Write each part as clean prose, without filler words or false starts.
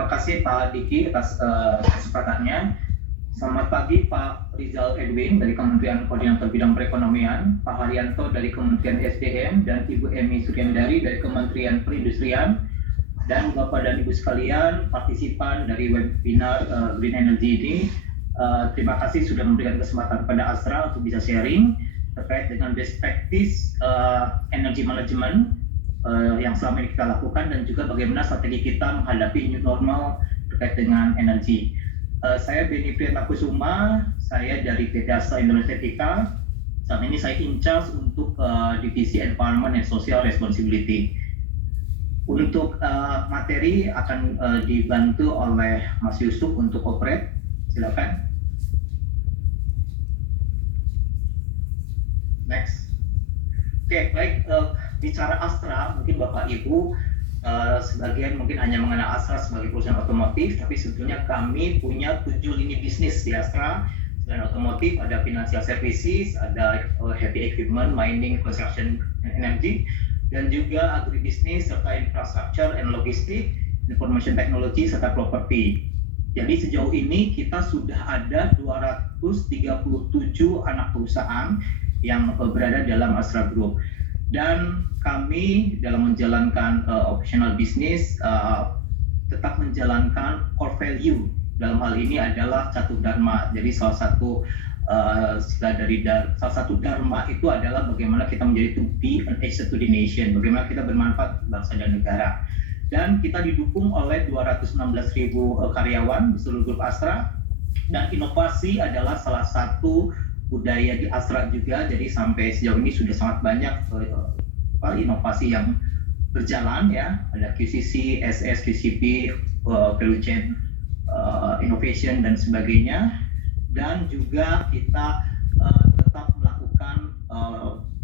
Terima kasih Pak Diki atas kesempatannya. Selamat pagi Pak Rizal Edwin dari Kementerian Koordinator Bidang Perekonomian, Pak Haryanto dari Kementerian SDM, dan Ibu Emi Suryandari dari Kementerian Perindustrian, dan Bapak dan Ibu sekalian, partisipan dari webinar Green Energy ini. Terima kasih sudah memberikan kesempatan kepada Astra untuk bisa sharing terkait dengan best practice energy management yang selama ini kita lakukan, dan juga bagaimana strategi kita menghadapi new normal terkait dengan energi. Saya Beni Priatakusuma, saya dari PT Astra Indonesia Tbk. Saat ini saya in charge untuk divisi Environment and Social Responsibility. Untuk materi akan dibantu oleh Mas Yusuf untuk operate. Silakan. Next. Oke, baik. Bicara Astra, mungkin Bapak Ibu sebagian mungkin hanya mengenal Astra sebagai perusahaan otomotif, tapi sebetulnya kami punya 7 lini bisnis di Astra. Selain otomotif, ada financial services, ada heavy equipment, mining, construction, and energy, dan juga agribisnis serta infrastructure and logistik, information technology serta property. Jadi sejauh ini kita sudah ada 237 anak perusahaan yang berada dalam Astra Group, dan kami dalam menjalankan operational business tetap menjalankan core value. Dalam hal ini adalah Catur Dharma. Jadi salah satu dharma itu adalah bagaimana kita menjadi to be an asset to the nation, bagaimana kita bermanfaat bangsa dan negara. Dan kita didukung oleh 216.000 karyawan di seluruh grup Astra, dan inovasi adalah salah satu budaya di Astra juga. Jadi sampai sejauh ini sudah sangat banyak inovasi yang berjalan ya. Ada QCC, SS, QCP, value chain innovation dan sebagainya. Dan juga kita tetap melakukan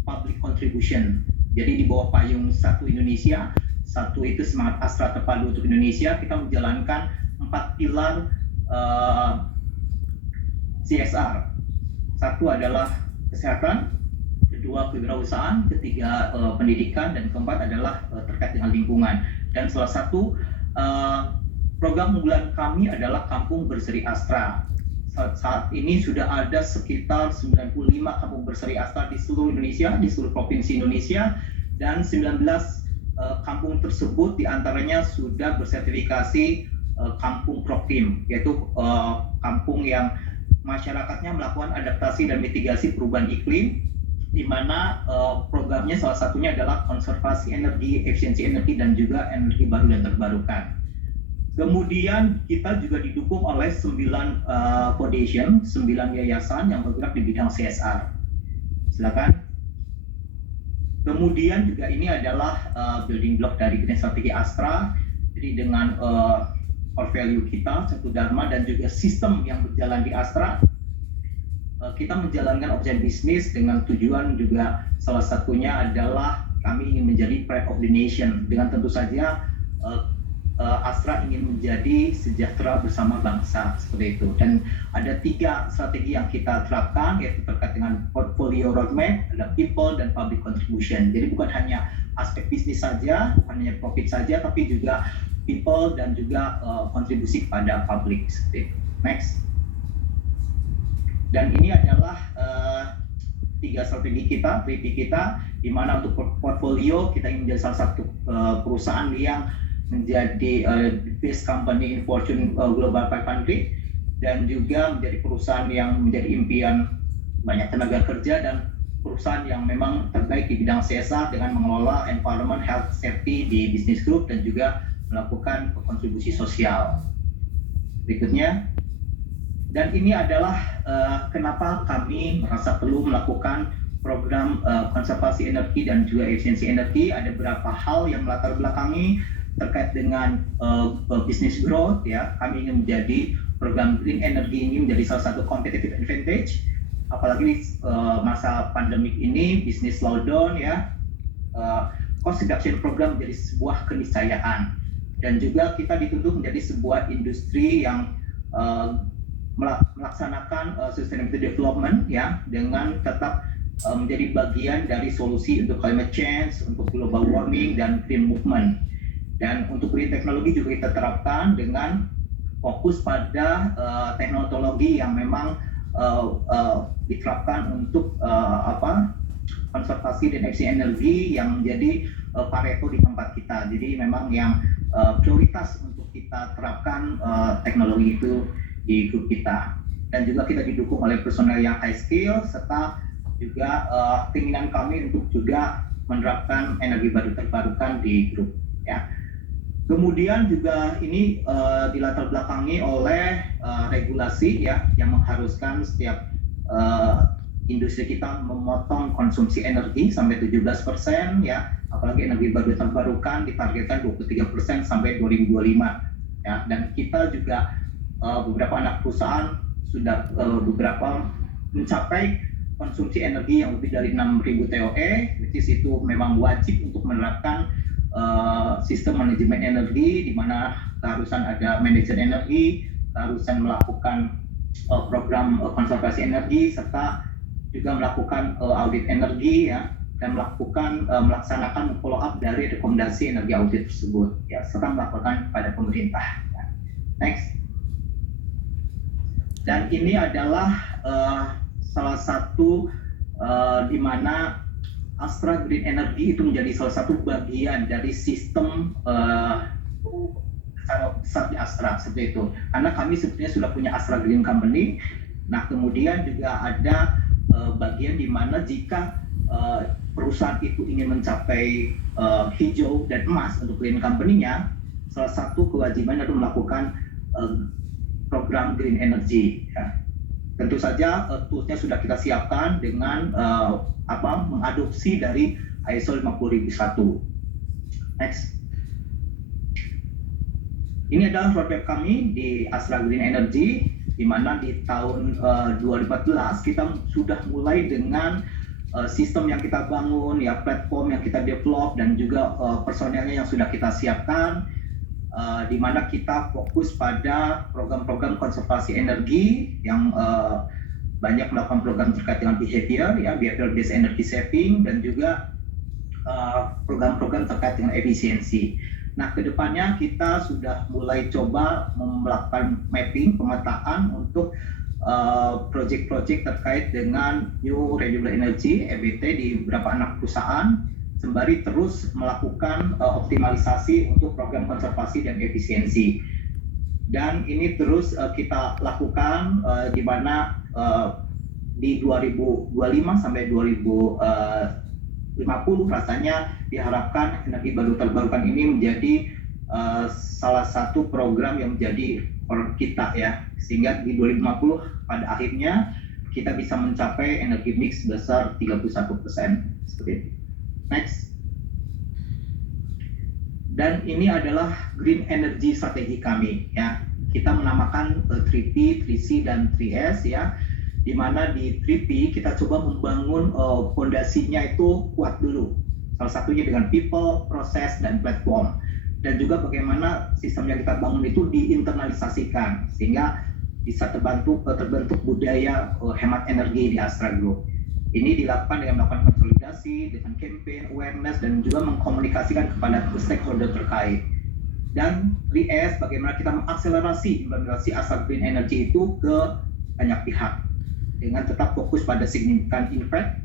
public contribution. Jadi di bawah payung Satu Indonesia, satu itu semangat Astra terpadu untuk Indonesia, kita menjalankan 4 pilar CSR. Satu adalah kesehatan, kedua kewirausahaan, ketiga pendidikan, dan keempat adalah terkait dengan lingkungan. Dan salah satu program unggulan kami adalah Kampung Berseri Astra. Saat ini sudah ada sekitar 95 kampung berseri Astra di seluruh Indonesia, di seluruh provinsi Indonesia, dan 19 kampung tersebut diantaranya sudah bersertifikasi kampung Proklim, yaitu kampung yang masyarakatnya melakukan adaptasi dan mitigasi perubahan iklim, di mana programnya salah satunya adalah konservasi energi, efisiensi energi, dan juga energi baru dan terbarukan. Kemudian kita juga didukung oleh 9 foundation, 9 yayasan yang bergerak di bidang CSR. Silakan. Kemudian juga ini adalah building block dari Green Strategi Astra. Jadi dengan core value kita, Catur Dharma, dan juga sistem yang berjalan di Astra, kita menjalankan option bisnis dengan tujuan juga salah satunya adalah kami ingin menjadi pride of the nation, dengan tentu saja Astra ingin menjadi sejahtera bersama bangsa, seperti itu. Dan ada 3 strategi yang kita terapkan, yaitu terkait dengan portfolio roadmap, ada people dan public contribution. Jadi bukan hanya aspek bisnis saja, bukan hanya profit saja, tapi juga people dan juga kontribusi kepada publik. Next. Dan ini adalah 3 strategi kita, 3P kita, di mana untuk portfolio kita ingin menjadi salah satu perusahaan yang menjadi best company in Fortune Global 500, dan juga menjadi perusahaan yang menjadi impian banyak tenaga kerja, dan perusahaan yang memang terbaik di bidang CSR dengan mengelola environment, health, safety di business group, dan juga melakukan kontribusi sosial. Berikutnya, dan ini adalah kenapa kami merasa perlu melakukan program konservasi energi dan juga efisiensi energi. Ada beberapa hal yang melatar belakangi terkait dengan business growth ya. Kami ingin menjadi program green energy ini menjadi salah satu competitive advantage, apalagi masa pandemik ini, bisnis slowdown ya. Cost reduction program menjadi sebuah keniscayaan, dan juga kita dituntut menjadi sebuah industri yang melaksanakan sustainable development ya, dengan tetap menjadi bagian dari solusi untuk climate change, untuk global warming dan green movement. Dan untuk green teknologi juga kita terapkan dengan fokus pada teknologi yang memang diterapkan untuk konservasi dan efisiensi energi yang menjadi Pareto di tempat kita. Jadi memang yang prioritas untuk kita terapkan teknologi itu di grup kita. Dan juga kita didukung oleh personel yang high skill serta juga keinginan kami untuk juga menerapkan energi baru terbarukan di grup. Ya. Kemudian juga ini dilatar belakangi oleh regulasi ya yang mengharuskan setiap industri kita memotong konsumsi energi sampai 17% ya, apalagi energi baru terbarukan ditargetkan 23% sampai 2025 ya. Dan kita juga beberapa anak perusahaan sudah beberapa mencapai konsumsi energi yang lebih dari 6.000 TOE, which is itu memang wajib untuk menerapkan sistem manajemen energi di mana keharusan ada manajer energi, keharusan melakukan program konservasi energi serta juga melakukan audit energi ya, dan melaksanakan follow up dari rekomendasi energi audit tersebut ya, serta melaporkan pada pemerintah. Next. Dan ini adalah salah satu di mana Astra Green Energy itu menjadi salah satu bagian dari sistem secara besar di Astra seperti itu. Karena kami sebetulnya sudah punya Astra Green Company. Nah kemudian juga ada bagian di mana jika perusahaan itu ingin mencapai hijau dan emas untuk green company-nya, salah satu kewajiban adalah melakukan program green energy. Ya. Tentu saja toolsnya sudah kita siapkan dengan mengadopsi dari ISO 50001. Next. Ini adalah roadmap kami di Astra Green Energy, di mana di tahun 2014 kita sudah mulai dengan sistem yang kita bangun, ya platform yang kita develop dan juga personelnya yang sudah kita siapkan, di mana kita fokus pada program-program konservasi energi yang banyak melakukan program terkait dengan behavior based energy saving dan juga program-program terkait dengan efisiensi. Nah, kedepannya kita sudah mulai coba melakukan mapping, pemetaan untuk proyek-proyek terkait dengan new renewable energy (EBT) di beberapa anak perusahaan, sembari terus melakukan optimalisasi untuk program konservasi dan efisiensi. Dan ini terus kita lakukan di mana di 2025 sampai 2050 rasanya diharapkan energi baru terbarukan ini menjadi salah satu program yang menjadi core kita ya, sehingga di 2050 pada akhirnya kita bisa mencapai energi mix sebesar 31% seperti itu. Next. Dan ini adalah green energy strategi kami ya. Kita menamakan 3P, 3C dan 3S ya. Di mana di 3P kita coba membangun fondasinya itu kuat dulu. Salah satunya dengan people, proses dan platform. Dan juga bagaimana sistem yang kita bangun itu diinternalisasikan sehingga bisa terbentuk budaya hemat energi di Astra Group. Ini dilakukan dengan melakukan konsolidasi, dengan campaign, awareness, dan juga mengkomunikasikan kepada stakeholder terkait. Dan 3S, bagaimana kita mengakselerasi implementasi Astra Green Energy itu ke banyak pihak dengan tetap fokus pada signifikan impact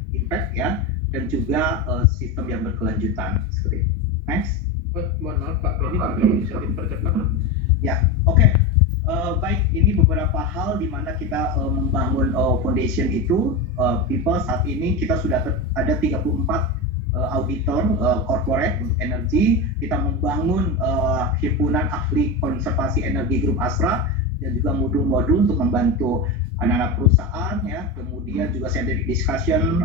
ya, dan juga sistem yang berkelanjutan seperti itu. Next. Mohon maaf Pak Benny, kalau bisa dipercepat. Ya, oke. Baik, ini beberapa hal di mana kita membangun foundation itu. People saat ini kita sudah ada 34 auditor corporate energi. Kita membangun himpunan ahli konservasi energi grup Astra dan juga modul-modul untuk membantu anak-anak perusahaan ya. Kemudian juga scientific discussion.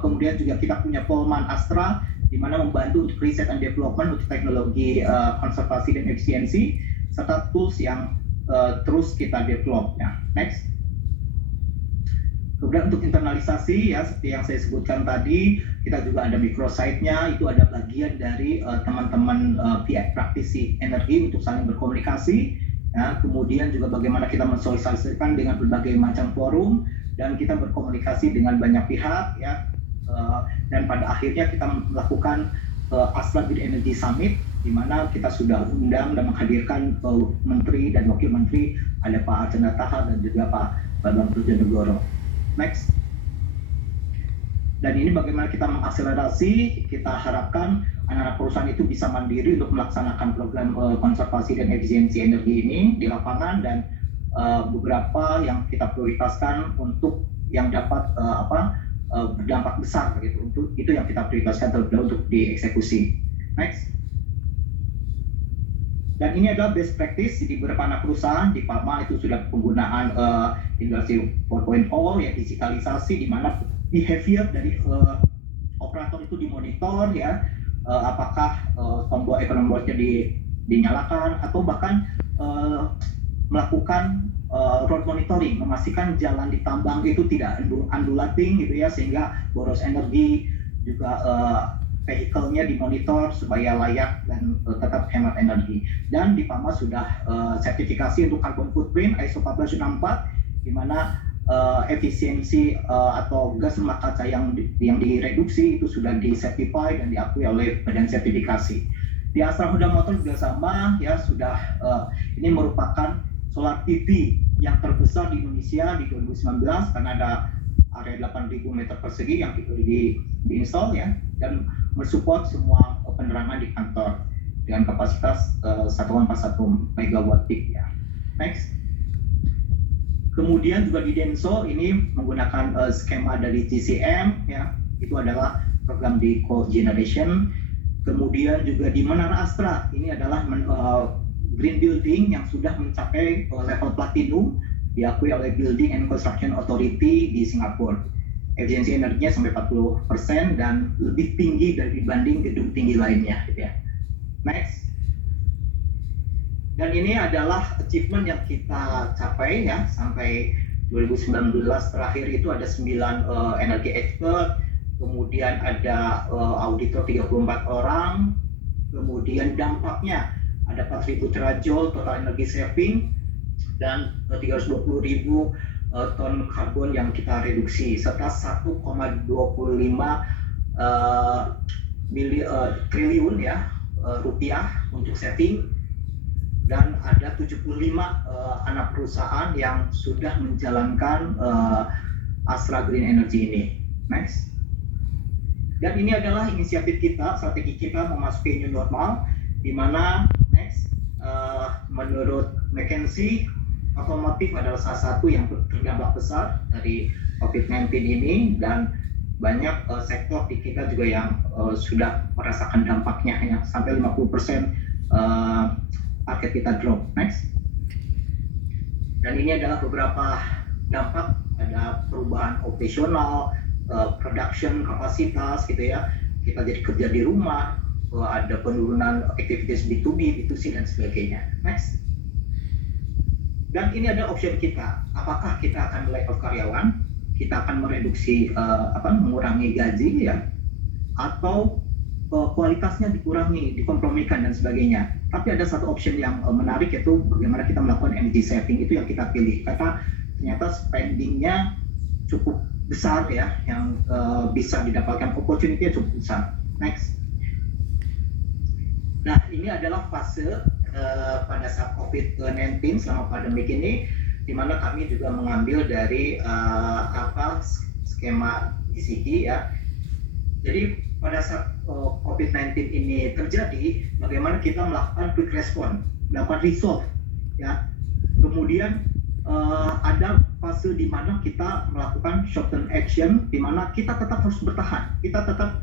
Kemudian juga kita punya Polman Astra di mana membantu untuk riset and development untuk teknologi konservasi dan efisiensi serta tools yang terus kita develop ya. Next. Kemudian untuk internalisasi ya, seperti yang saya sebutkan tadi, kita juga ada microsite-nya, itu ada bagian dari teman-teman PI praktisi energi untuk saling berkomunikasi ya. Kemudian juga bagaimana kita mensosialisasikan dengan berbagai macam forum dan kita berkomunikasi dengan banyak pihak ya. Dan pada akhirnya kita melakukan Astra Green Energy Summit, di mana kita sudah undang dan menghadirkan menteri dan wakil menteri, ada Pak Archandra Tahar dan juga Pak Bambang Brojonegoro. Next. Dan ini bagaimana kita mengakselerasi, kita harapkan anak-anak perusahaan itu bisa mandiri untuk melaksanakan program konservasi dan efisiensi energi ini di lapangan, dan beberapa yang kita prioritaskan untuk yang dapat berdampak besar gitu. Untuk itu yang kita prioritaskan terlebih dahulu untuk dieksekusi. Next. Dan ini adalah best practice di beberapa anak perusahaan. Di Pharma itu sudah penggunaan industri 4.0 ya, digitalisasi, di mana behavior dari operator itu dimonitor ya, apakah tombol ekonomi watch-nya dinyalakan, atau bahkan melakukan road monitoring, memastikan jalan di tambang itu tidak undulating gitu ya, sehingga boros energi, juga vehicle-nya dimonitor supaya layak dan tetap hemat energi. Dan di Pharma sudah sertifikasi untuk carbon footprint ISO 14064, di mana efisiensi atau gas rumah kaca yang direduksi itu sudah disertify dan diakui oleh badan sertifikasi. Di Astra Honda Motor juga sama ya, sudah ini merupakan solar PV yang terbesar di Indonesia di 2019 karena ada area 8.000 meter persegi yang diinstal ya, dan mensupport semua penerangan di kantor dengan kapasitas 1,41 megawatt peak ya. Next. Kemudian juga di Denso ini menggunakan skema dari GCM ya, itu adalah program di cogeneration. Kemudian juga di Menara Astra ini adalah green building yang sudah mencapai level platinum, diakui oleh Building and Construction Authority di Singapura. Efisiensi energinya sampai 40% dan lebih tinggi dibanding gedung tinggi lainnya gitu ya. Next. Dan ini adalah achievement yang kita capai ya, sampai 2019 terakhir itu ada 9 energi expert, kemudian ada auditor 34 orang, kemudian dampaknya ada 4.000 terajoule total energi saving, dan 320.000 ton karbon yang kita reduksi, serta 1,25 triliun ya rupiah untuk saving. Dan ada 75 anak perusahaan yang sudah menjalankan Astra Green Energy ini. Next. Dan ini adalah inisiatif kita, strategi kita memasuki new normal, di mana next, menurut McKinsey, otomotif adalah salah satu yang terdampak besar dari COVID-19 ini, dan banyak sektor di kita juga yang sudah merasakan dampaknya ya, sampai 50% target kita drop. Next. Dan ini adalah beberapa dampak, ada perubahan operasional, production kapasitas gitu ya, kita jadi kerja di rumah, ada penurunan aktivitas B2B, B2C dan sebagainya. Next. Dan ini ada option kita, apakah kita akan lay off karyawan, kita akan mereduksi mengurangi gaji ya, atau kualitasnya dikurangi, dikompromikan dan sebagainya. Tapi ada satu option yang menarik, yaitu bagaimana kita melakukan energy saving, itu yang kita pilih karena ternyata spendingnya cukup besar ya, yang bisa didapatkan opportunity-nya cukup besar. Next. Nah, ini adalah fase pada saat COVID-19 selama pandemik ini, di mana kami juga mengambil dari skema ECG ya. Jadi pada saat COVID-19 ini terjadi, bagaimana kita melakukan quick response, melakukan resolve ya. Kemudian ada fase di mana kita melakukan short term action, di mana kita tetap harus bertahan, kita tetap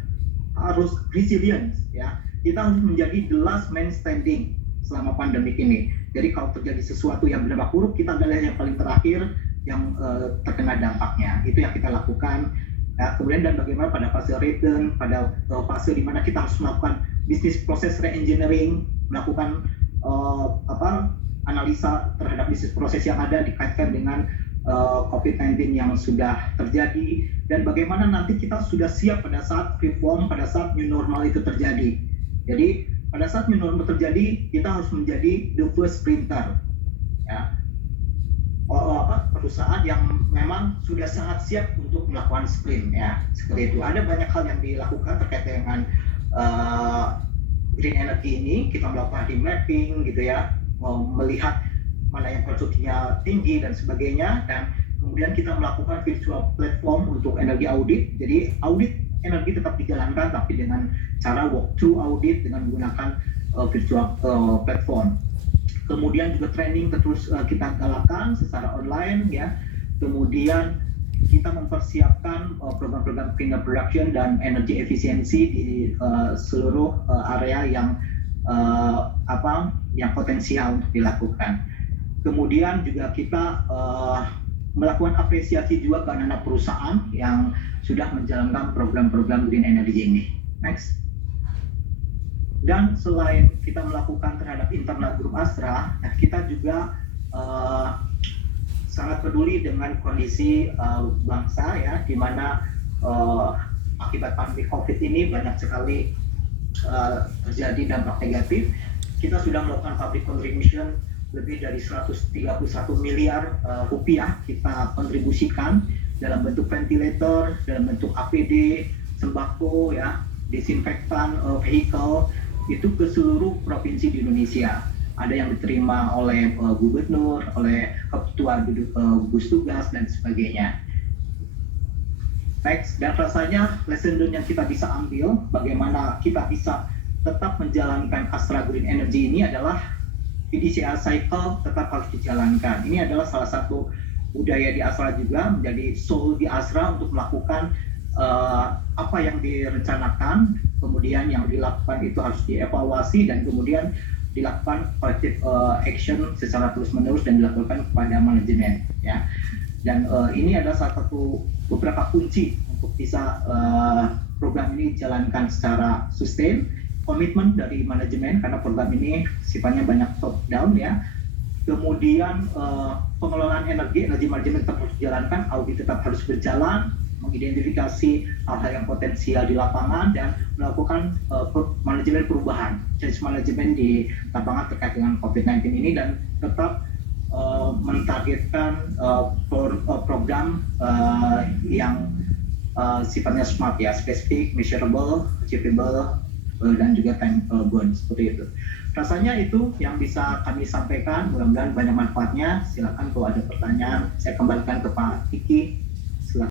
harus resilient ya. Kita harus menjadi the last man standing selama pandemik ini. Jadi kalau terjadi sesuatu yang berdampak buruk, kita adalah yang paling terakhir yang terkena dampaknya. Itu yang kita lakukan. Ya, kemudian dan bagaimana pada fase return, pada fase di mana kita harus melakukan business process re-engineering, melakukan analisa terhadap bisnis proses yang ada dikaitkan dengan COVID-19 yang sudah terjadi, dan bagaimana nanti kita sudah siap pada saat reform, pada saat new normal itu terjadi. Jadi pada saat new normal terjadi, kita harus menjadi the first sprinter ya. Perusahaan yang memang sudah sangat siap untuk melakukan sprint ya, seperti itu. Ada banyak hal yang dilakukan terkait dengan green energy ini, kita melakukan di mapping gitu ya, melihat mana yang konsumsinya tinggi dan sebagainya, dan kemudian kita melakukan virtual platform untuk energi audit. Jadi audit energi tetap dijalankan tapi dengan cara walkthrough audit dengan menggunakan virtual platform. Kemudian juga training terus kita galakan secara online ya. Kemudian kita mempersiapkan program-program clean production dan energy efisiensi di seluruh area yang potensial untuk dilakukan. Kemudian juga kita melakukan apresiasi juga ke anak-anak perusahaan yang sudah menjalankan program-program green energy ini. Next. Dan selain kita melakukan terhadap internal grup Astra, kita juga sangat peduli dengan kondisi bangsa ya, di mana akibat pandemi COVID ini banyak sekali terjadi dampak negatif. Kita sudah melakukan public contribution lebih dari 131 miliar rupiah kita kontribusikan dalam bentuk ventilator, dalam bentuk APD, sembako ya, disinfektan vehicle itu ke seluruh provinsi di Indonesia. Ada yang diterima oleh gubernur, oleh ketua gugus tugas dan sebagainya. Next, dan rasanya lesson learned yang kita bisa ambil, bagaimana kita bisa tetap menjalankan Astra Green Energy ini adalah PDCA cycle tetap harus dijalankan. Ini adalah salah satu budaya di Astra juga, menjadi soul di Astra untuk melakukan apa yang direncanakan, kemudian yang dilakukan itu harus dievaluasi dan kemudian dilakukan corrective action secara terus-menerus dan dilakukan kepada manajemen ya. Dan ini adalah salah satu beberapa kunci untuk bisa program ini dijalankan secara sustain. Komitmen dari manajemen karena program ini sifatnya banyak top down ya. Kemudian pengelolaan energi manajemen tetap harus dijalankan, audit tetap harus berjalan, mengidentifikasi hal-hal yang potensial di lapangan dan melakukan manajemen perubahan, change manajemen di lapangan terkait dengan COVID-19 ini, dan tetap mentargetkan program yang sifatnya smart ya, spesifik, measurable, achievable, dan juga time bound seperti itu. Rasanya itu yang bisa kami sampaikan, mudah-mudahan banyak manfaatnya. Silakan kalau ada pertanyaan, saya kembalikan ke Pak Kiki.